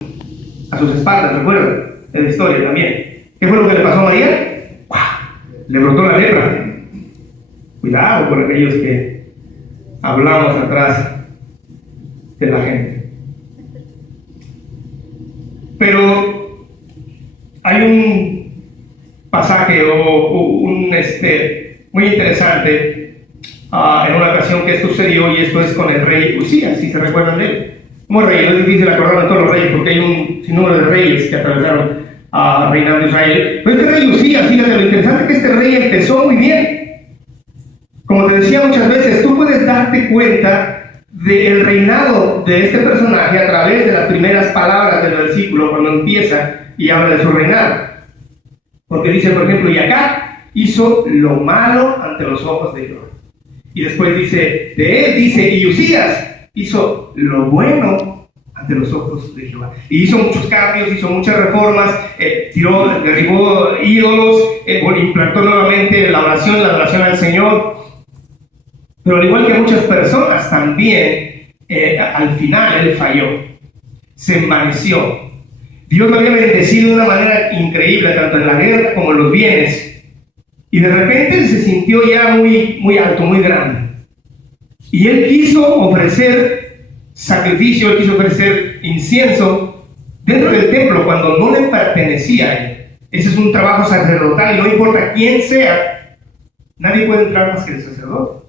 a sus espaldas, ¿recuerdan? En la historia también. ¿Qué fue lo que le pasó a María? ¡Guau! Le brotó la lepra. Cuidado con aquellos que hablamos atrás de la gente. Pero hay un pasaje muy interesante en una ocasión que esto sucedió, y esto es con el rey Usías, si se recuerdan de él. Como rey, no es difícil acordarme de todos los reyes porque hay un sinnúmero de reyes que atravesaron reinando Israel. Pero este rey Usías, fíjate lo interesante, que este rey empezó muy bien. Como te decía muchas veces, tú puedes darte cuenta del reinado de este personaje a través de las primeras palabras del versículo cuando empieza y habla de su reinado. Porque dice, por ejemplo, y acá hizo lo malo ante los ojos de Jehová. Y después dice, de él dice, y Usías hizo lo bueno ante los ojos de Jehová. Y hizo muchos cambios, hizo muchas reformas, derribó ídolos, implantó nuevamente la oración al Señor. Pero al igual que muchas personas, también al final él falló, se envaneció. Dios lo había bendecido de una manera increíble, tanto en la guerra como en los bienes. Y de repente él se sintió ya muy, muy alto, muy grande. Y él quiso ofrecer sacrificio, él quiso ofrecer incienso dentro del templo cuando no le pertenecía a él. Ese es un trabajo sacerdotal y no importa quién sea, nadie puede entrar más que el sacerdote.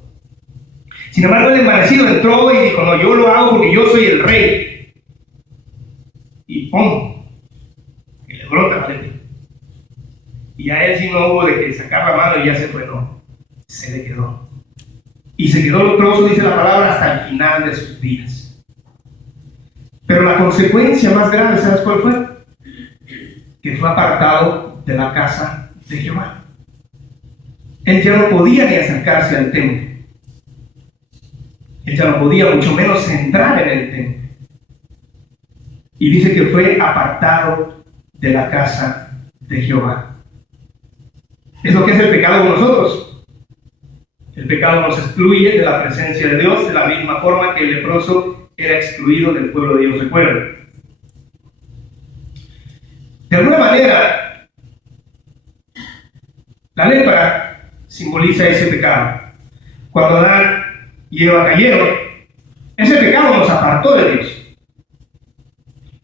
Sin embargo, el envanecido entró y dijo, no, yo lo hago porque yo soy el rey. Y ¡pum! Que le brota la letra. Y a él sí no hubo de que sacar la mano y ya se fue, no. Se le quedó. Y se quedó leproso, dice la palabra, hasta el final de sus días. Pero la consecuencia más grave, ¿sabes cuál fue? Que fue apartado de la casa de Jehová. Él ya no podía ni acercarse al templo. Él ya no podía, mucho menos entrar en el templo. Y dice que fue apartado de la casa de Jehová. Es lo que es el pecado con nosotros. El pecado nos excluye de la presencia de Dios de la misma forma que el leproso era excluido del pueblo de Dios. ¿Recuerdan? De alguna manera, la lepra simboliza ese pecado. Cuando Adán y Eva cayeron, ese pecado nos apartó de Dios.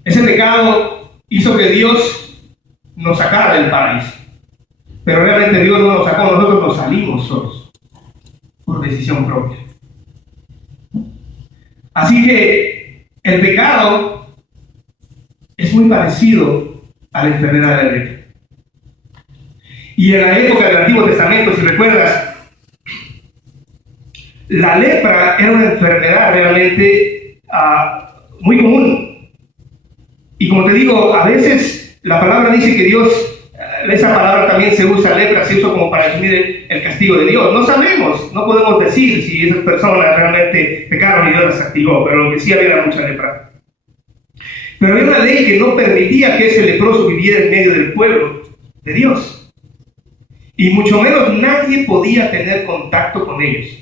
Ese pecado hizo que Dios nos sacara del paraíso. Pero realmente Dios no nos sacó, nosotros nos salimos solos, por decisión propia. Así que el pecado es muy parecido a la enfermedad de la lepra. Y en la época del Antiguo Testamento, si recuerdas, la lepra era una enfermedad realmente muy común. Y como te digo, a veces la palabra dice que Dios, esa palabra también se usa, lepra, se usa como para definir el castigo de Dios. No sabemos, no podemos decir si esas personas realmente pecaron y Dios las castigó, pero lo que sí había era mucha lepra. Pero había una ley que no permitía que ese leproso viviera en medio del pueblo de Dios. Y mucho menos nadie podía tener contacto con ellos.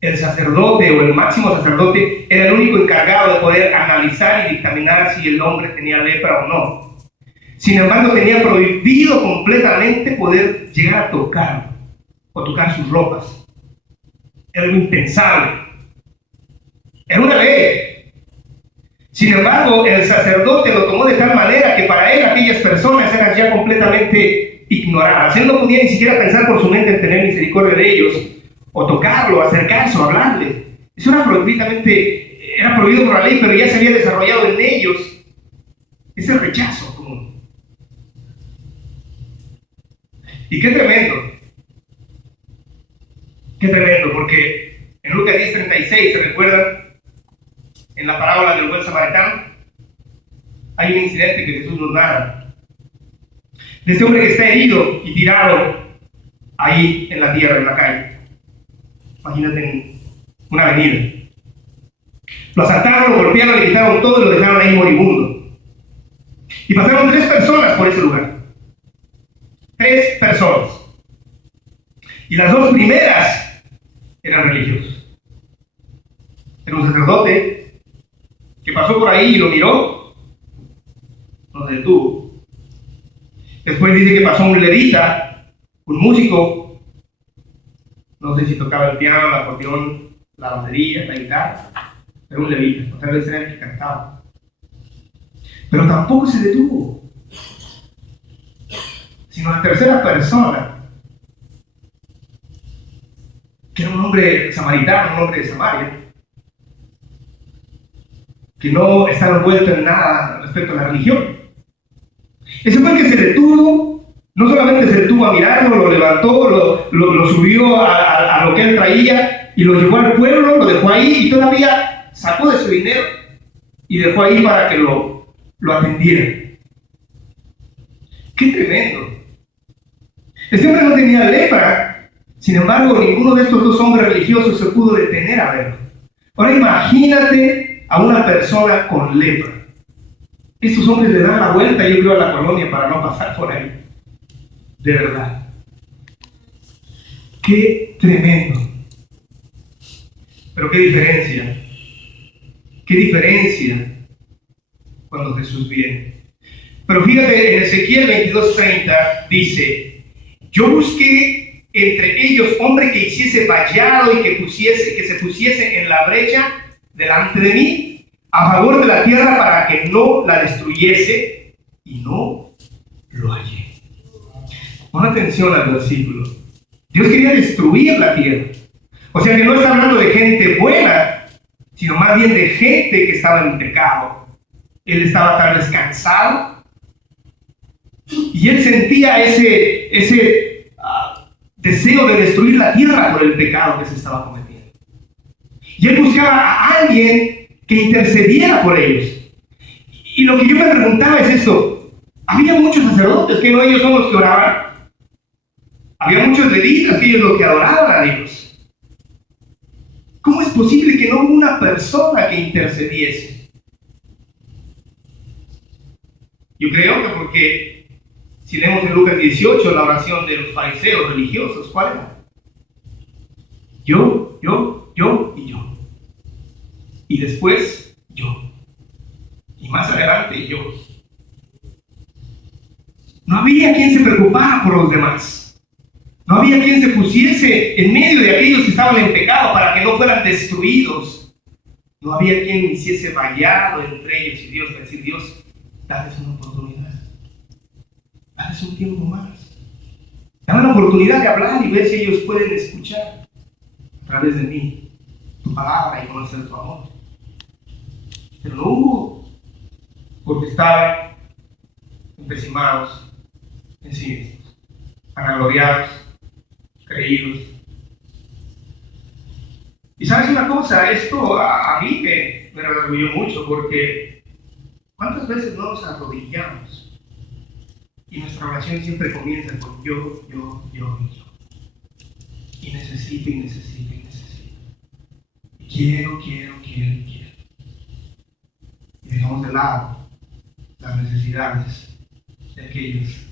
El sacerdote o el máximo sacerdote era el único encargado de poder analizar y dictaminar si el hombre tenía lepra o no. Sin embargo, tenía prohibido completamente poder llegar a tocar o tocar sus ropas. Era algo impensable. Era una ley. Sin embargo, el sacerdote lo tomó de tal manera que para él aquellas personas eran ya completamente ignoradas. Él no podía ni siquiera pensar por su mente en tener misericordia de ellos, o tocarlo, acercarse o hablarle. Eso era prohibido por la ley, pero ya se había desarrollado en ellos ese rechazo común. Y qué tremendo, porque en Lucas 10:36, ¿se recuerdan? En la parábola del buen samaritano, hay un incidente que Jesús nos narra. De este hombre que está herido y tirado ahí en la tierra, en la calle. Imagínate en una avenida. Lo asaltaron, lo golpearon, le quitaron todo y lo dejaron ahí moribundo. Y pasaron 3 personas por ese lugar. 3 personas. Y las 2 primeras eran religiosos. Era un sacerdote que pasó por ahí y lo miró, no se detuvo. Después dice que pasó un levita, un músico, no sé si tocaba el piano, el acordeón, la batería, la guitarra, pero un levita, tal vez era el que cantaba. Pero tampoco se detuvo, sino la tercera persona, que era un hombre samaritano, un hombre de Samaria, que no estaba envuelto en nada respecto a la religión. Ese fue el que se detuvo, no solamente se detuvo a mirarlo, lo levantó, lo subió a lo que él traía y lo llevó al pueblo, lo dejó ahí y todavía sacó de su dinero y dejó ahí para que lo atendieran. ¡Qué tremendo! Este hombre no tenía lepra, sin embargo, ninguno de estos dos hombres religiosos se pudo detener a verlo. Ahora imagínate a una persona con lepra. Estos hombres le dan la vuelta, yo creo, a la colonia para no pasar por ahí. De verdad. ¡Qué tremendo! Pero qué diferencia. ¡Qué diferencia cuando Jesús viene! Pero fíjate, en Ezequiel 22:30 dice: yo busqué entre ellos hombre que hiciese vallado y que se pusiese en la brecha delante de mí, a favor de la tierra, para que no la destruyese, y no lo hallé. Pon atención al versículo. Dios quería destruir la tierra. O sea que no está hablando de gente buena, sino más bien de gente que estaba en pecado. Él estaba tal vez cansado y él sentía ese deseo de destruir la tierra por el pecado que se estaba cometiendo. Y él buscaba a alguien que intercediera por ellos. Y lo que yo me preguntaba es esto: había muchos sacerdotes, que no ellos son los que oraban. Había muchos levitas, que ellos los que adoraban a Dios. ¿Cómo es posible que no hubo una persona que intercediese? Yo creo que porque si leemos en Lucas 18 la oración de los fariseos religiosos, ¿cuál era? Yo y yo. Y después yo. Y más adelante yo. No había quien se preocupara por los demás. No había quien se pusiese en medio de aquellos que estaban en pecado para que no fueran destruidos. No había quien hiciese vallado entre ellos y Dios, para decir: Dios, dales una oportunidad. Dales un tiempo más. Dame la oportunidad de hablar y ver si ellos pueden escuchar a través de mí tu palabra y conocer tu amor. Pero no hubo, porque estaban empecimados en sí mismos, vanagloriados, creídos. Y sabes una cosa, esto a mí me redarguyó mucho, porque ¿cuántas veces no nos arrodillamos y nuestra oración siempre comienza con yo? Y necesito. Quiero. Y dejamos de lado las necesidades de aquellos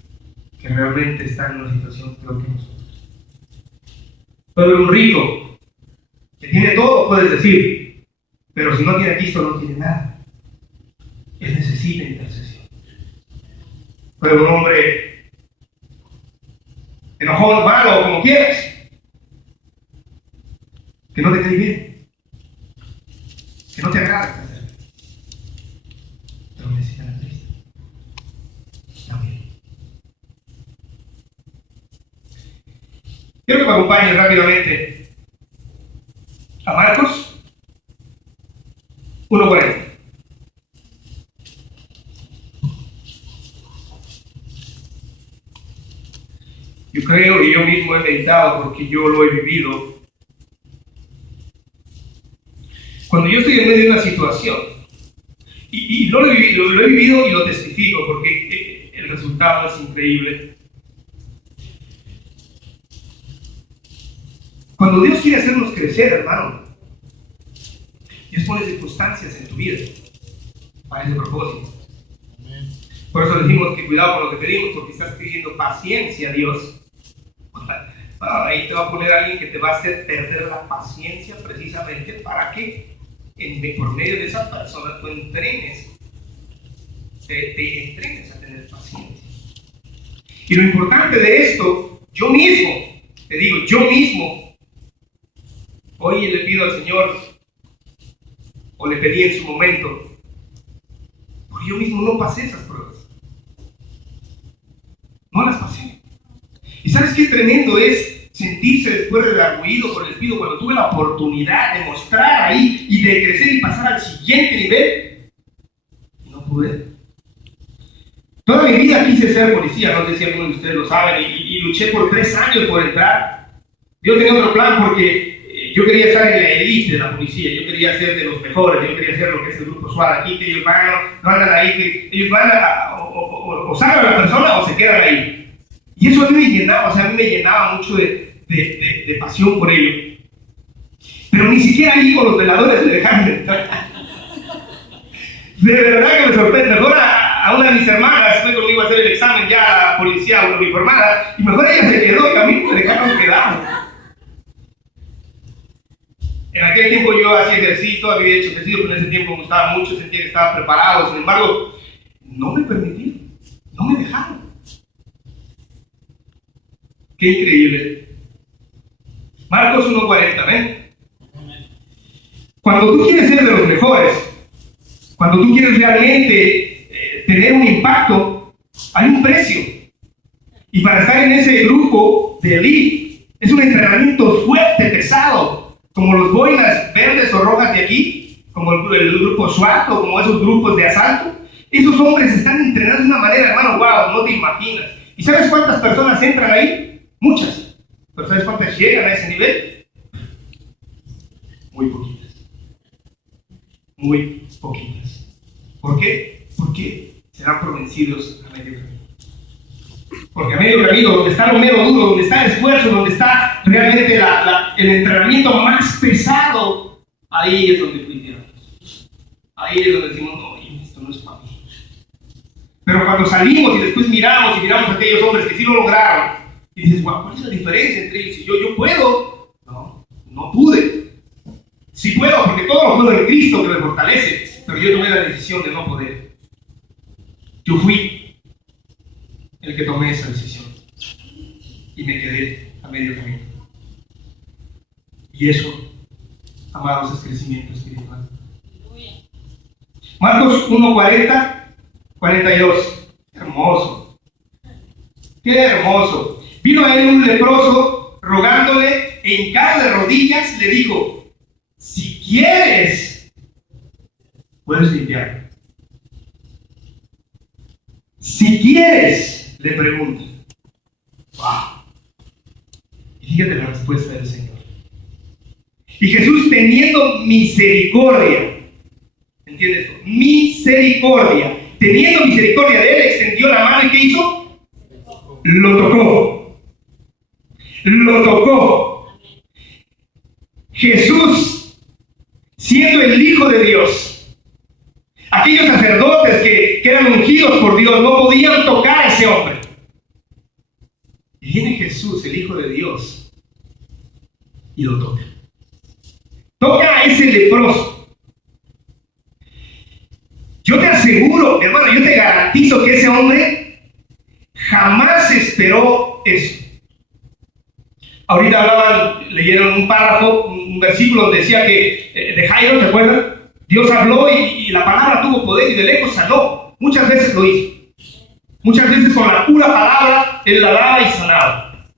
que realmente están en una situación peor que nosotros. Pero un rico que tiene todo, puedes decir, pero si no tiene Cristo, no tiene nada. Él necesita intercesión. Pero un hombre enojón, malo, como quieras, que no te cae bien, que no te agrada, pero necesitan a Cristo. También. Quiero que me acompañen rápidamente a Marcos 1:40. Yo creo, y yo mismo he meditado porque yo lo he vivido. Cuando yo estoy en medio de una situación, y lo he vivido y lo testifico porque el resultado es increíble. Cuando Dios quiere hacernos crecer, hermano, Dios pone circunstancias en tu vida para ese propósito. Por eso decimos que cuidado con lo que pedimos, porque estás pidiendo paciencia a Dios. Ahí te va a poner alguien que te va a hacer perder la paciencia precisamente. ¿Para qué? por medio de esas personas tú entrenes, te entrenes a tener paciencia. Y lo importante de esto, yo mismo, te digo, yo mismo, hoy le pido al Señor, o le pedí en su momento, porque yo mismo no pasé esas pruebas. No las pasé. ¿Y sabes qué tremendo es sentirse después de redarguido por el Espíritu cuando tuve la oportunidad de mostrar ahí y de crecer y pasar al siguiente nivel? Y no pude. Toda mi vida quise ser policía, no sé si algunos de ustedes lo saben, y luché por 3 años por entrar. Yo tenía otro plan porque yo quería estar en la élite de la policía, yo quería ser de los mejores, yo quería ser lo que es el grupo SWAT aquí, que ellos no andan ahí, que ellos van o sacan a la persona o se quedan ahí. Y eso a mí me llenaba, a mí me llenaba mucho de pasión por ello. Pero ni siquiera ahí con los veladores me dejaron entrar. De verdad que me sorprende. Mejor a una de mis hermanas fue conmigo a hacer el examen ya la policía uniformada y mejor ella se quedó y a mí me dejaron quedar. En aquel tiempo yo hacía ejercicio, había hecho ejercicio, pero en ese tiempo me gustaba mucho, sentía que estaba preparado. Sin embargo, no me permitieron, no me dejaron. Qué increíble. Marcos 1:40, ¿ven? Cuando tú quieres ser de los mejores, cuando tú quieres realmente tener un impacto, hay un precio. Y para estar en ese grupo de elite, es un entrenamiento fuerte, pesado, como los boinas verdes o rojas de aquí, como el grupo SWAT o como esos grupos de asalto. Esos hombres están entrenados de una manera, hermano, wow, no te imaginas. ¿Y sabes cuántas personas entran ahí? Muchas. ¿Pero sabes cuántas llegan a ese nivel? Muy poquitas. Muy poquitas. ¿Por qué? Porque serán por vencidos a medio camino. Porque a medio camino, donde está lo mero duro, donde está el esfuerzo, donde está realmente el entrenamiento más pesado, ahí es donde fluimos. Ahí es donde decimos, no, esto no es para mí. Pero cuando salimos y después miramos a aquellos hombres que sí lo lograron, y dices, wow, ¿cuál es la diferencia entre ellos? Si yo puedo, no pude. Sí puedo, porque todo lo puedo en Cristo que me fortalece, pero yo tomé la decisión de no poder. Yo fui el que tomé esa decisión y me quedé a medio camino. Y eso, amados, es crecimiento espiritual. Marcos 1:40, 42. Hermoso. Qué hermoso. Vino a él un leproso rogándole, en hincar de rodillas, le dijo: si quieres, puedes limpiar. Si quieres, le pregunta. Wow. Y fíjate la respuesta del Señor. Y Jesús, teniendo misericordia, ¿entiendes? Misericordia. Teniendo misericordia de él, extendió la mano y ¿qué hizo? Lo tocó. Lo tocó. Jesús, siendo el Hijo de Dios, aquellos sacerdotes que eran ungidos por Dios no podían tocar a ese hombre. Y viene Jesús, el Hijo de Dios, y lo toca. Toca a ese leproso. Yo te aseguro, hermano, yo te garantizo que ese hombre jamás esperó eso. Ahorita leyeron un párrafo, un versículo donde decía que de Jairo, ¿se acuerdan? Dios habló y la palabra tuvo poder y de lejos sanó. Muchas veces lo hizo. Muchas veces con la pura palabra él la daba y sanaba.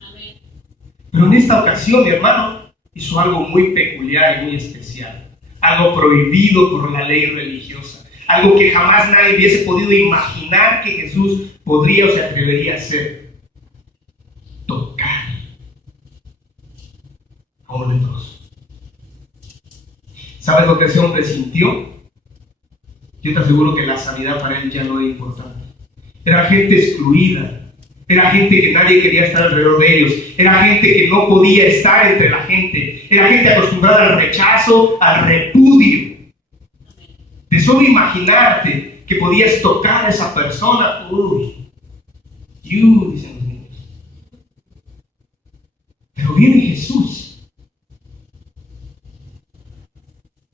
Pero en esta ocasión, mi hermano, hizo algo muy peculiar y muy especial. Algo prohibido por la ley religiosa. Algo que jamás nadie hubiese podido imaginar que Jesús podría o se atrevería a hacer. Tocar a un leproso. ¿Sabes lo que ese hombre sintió? Yo te aseguro que la sanidad para él ya no era importante. Era gente excluida. Era gente que nadie quería estar alrededor de ellos. Era gente que no podía estar entre la gente. Era gente acostumbrada al rechazo, al repudio. De solo imaginarte que podías tocar a esa persona. Uy, dicen los niños. Pero viene Jesús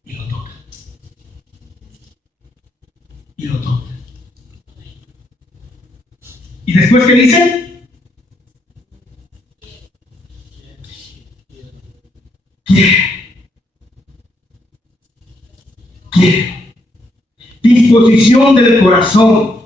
y lo toca. y lo toma. ¿Y después qué dice? Quiero. Disposición del corazón.